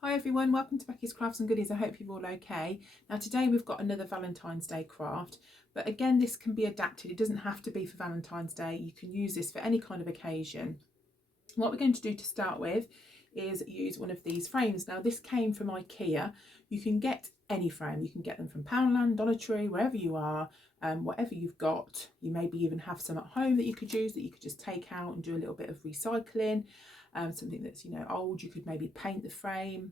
Hi everyone, welcome to Becky's Crafts and Goodies. I hope you're all okay. Now today we've got another Valentine's Day craft, but again this can be adapted. It doesn't have to be for Valentine's Day. You can use this for any kind of occasion. What we're going to do to start with is use one of these frames. Now this came from IKEA. You can get any frame. You can get them from Poundland, Dollar Tree, wherever you are, whatever you've got. You maybe even have some at home that you could use, that you could just take out and do a little bit of recycling. Something that's, old, you could maybe paint the frame.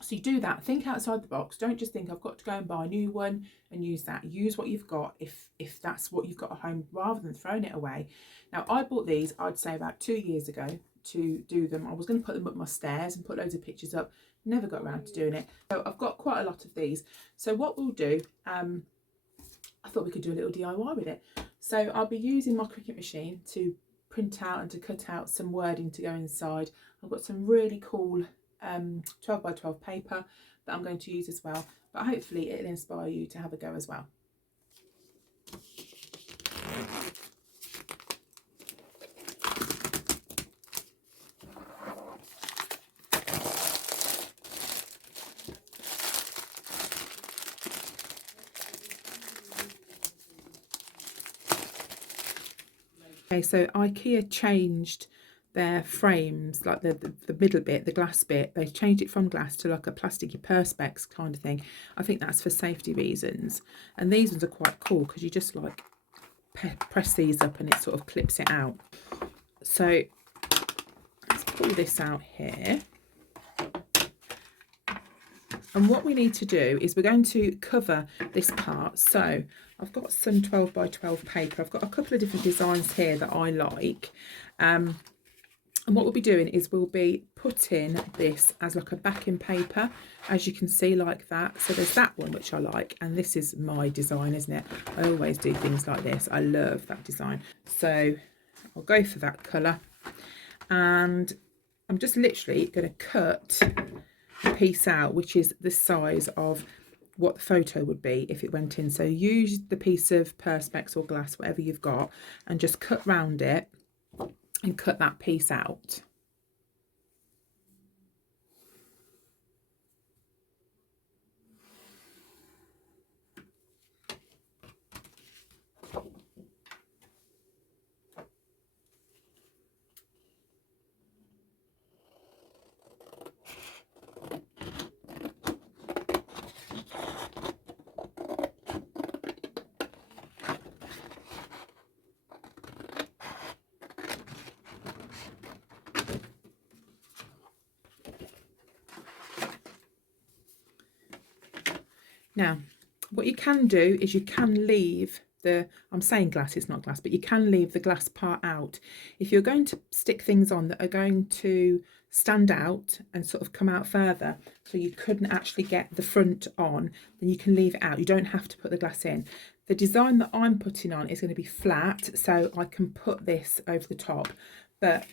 So you do that, think outside the box. Don't just think I've got to go and buy a new one and use that. Use what you've got if that's what you've got at home, rather than throwing it away. Now I bought these, I'd say about 2 years ago, to do them. I was going to put them up my stairs and put loads of pictures up. Never got around to doing it. So I've got quite a lot of these. So what we'll do, I thought we could do a little DIY with it. So I'll be using my Cricut machine to print out and to cut out some wording to go inside. I've got some really cool 12 by 12 paper that I'm going to use as well, but hopefully it'll inspire you to have a go as well. Okay, so IKEA changed their frames, like the middle bit, the glass bit. They changed it from glass to like a plasticky perspex kind of thing. I think that's for safety reasons. And these ones are quite cool because you just like press these up and it sort of clips it out. So let's pull this out here. And what we need to do is we're going to cover this part. So I've got some 12 by 12 paper. I've got a couple of different designs here that I like. And what we'll be doing is we'll be putting this as like a backing paper, as you can see, like that. So there's that one which I like, and this is my design, isn't it? I always do things like this. I love that design. So I'll go for that colour, and I'm just literally going to cut a piece out which is the size of what the photo would be if it went in. So use the piece of perspex or glass, whatever you've got, and just cut round it and cut that piece out. Now, what you can do is you can leave I'm saying glass, it's not glass, but you can leave the glass part out. If you're going to stick things on that are going to stand out and sort of come out further, so you couldn't actually get the front on, then you can leave it out. You don't have to put the glass in. The design that I'm putting on is going to be flat, so I can put this over the top, but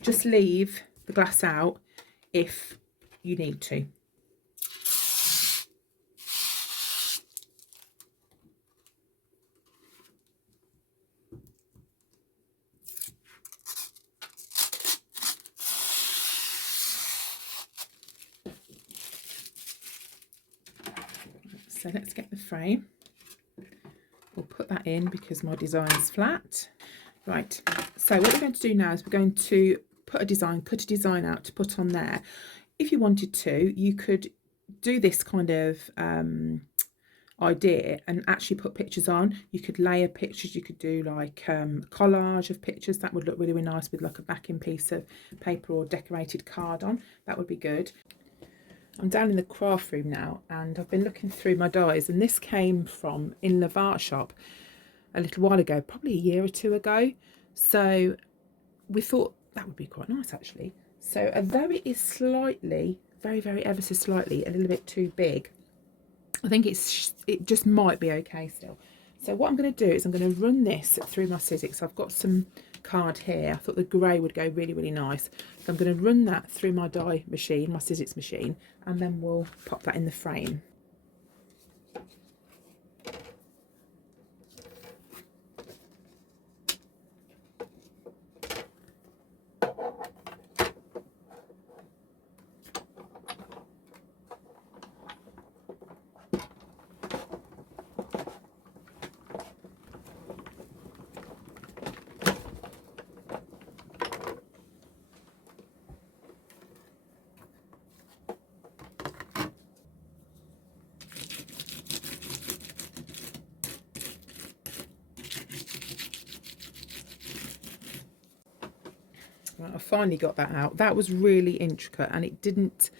just leave the glass out if you need to. So let's get the frame. We'll put that in because my design is flat. Right, so what we're going to do now is we're going to cut a design out to put on there. If you wanted to, you could do this kind of idea and actually put pictures on. You could layer pictures, you could do like collage of pictures. That would look really, really nice with like a backing piece of paper or decorated card on. That would be good. I'm down in the craft room now, and I've been looking through my dies, and this came from in the art shop a little while ago, probably a year or two ago. So we thought that would be quite nice actually. So although it is slightly, very, very ever so slightly a little bit too big, I think it just might be okay still. So what I'm going to do is I'm going to run this through my Sizzix. I've got some card here. I thought the grey would go really, really nice. So I'm going to run that through my die machine, my Sizzix machine, and then we'll pop that in the frame. I finally got that out. That was really intricate and it didn't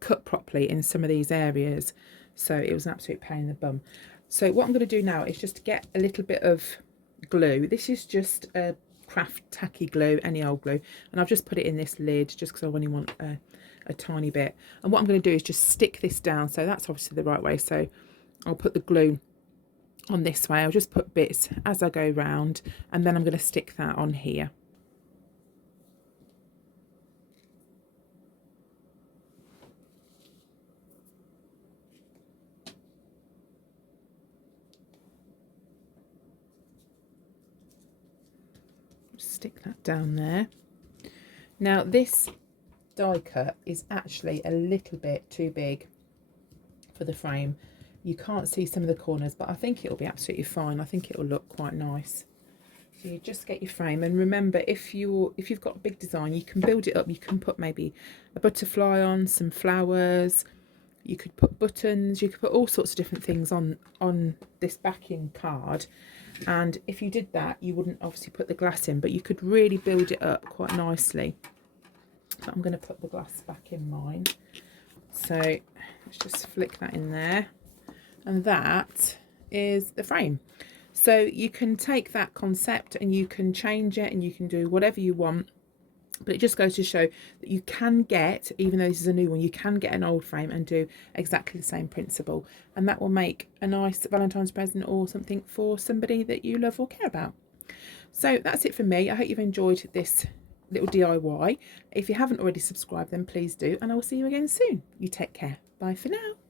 cut properly in some of these areas, so it was an absolute pain in the bum. So what I'm going to do now is just get a little bit of glue. This is just a craft tacky glue, any old glue, and I've just put it in this lid just because I only want a tiny bit. And what I'm going to do is just stick this down, so that's obviously the right way. So I'll put the glue on this way. I'll just put bits as I go round, and then I'm going to stick that on here. Stick that down there. Now this die cut is actually a little bit too big for the frame. You can't see some of the corners, but I think it'll be absolutely fine. I think it'll look quite nice. So you just get your frame, and remember, if you've got a big design, you can build it up. You can put maybe a butterfly on, some flowers, you could put buttons, you could put all sorts of different things on this backing card. And if you did that, you wouldn't obviously put the glass in, but you could really build it up quite nicely. So I'm going to put the glass back in mine. So let's just flick that in there, and that is the frame. So you can take that concept and you can change it and you can do whatever you want, but it just goes to show that you can get, even though this is a new one, you can get an old frame and do exactly the same principle, and that will make a nice Valentine's present or something for somebody that you love or care about. So that's it for me. I hope you've enjoyed this little DIY. If you haven't already subscribed, then please do, and I will see you again soon. You take care. Bye for now.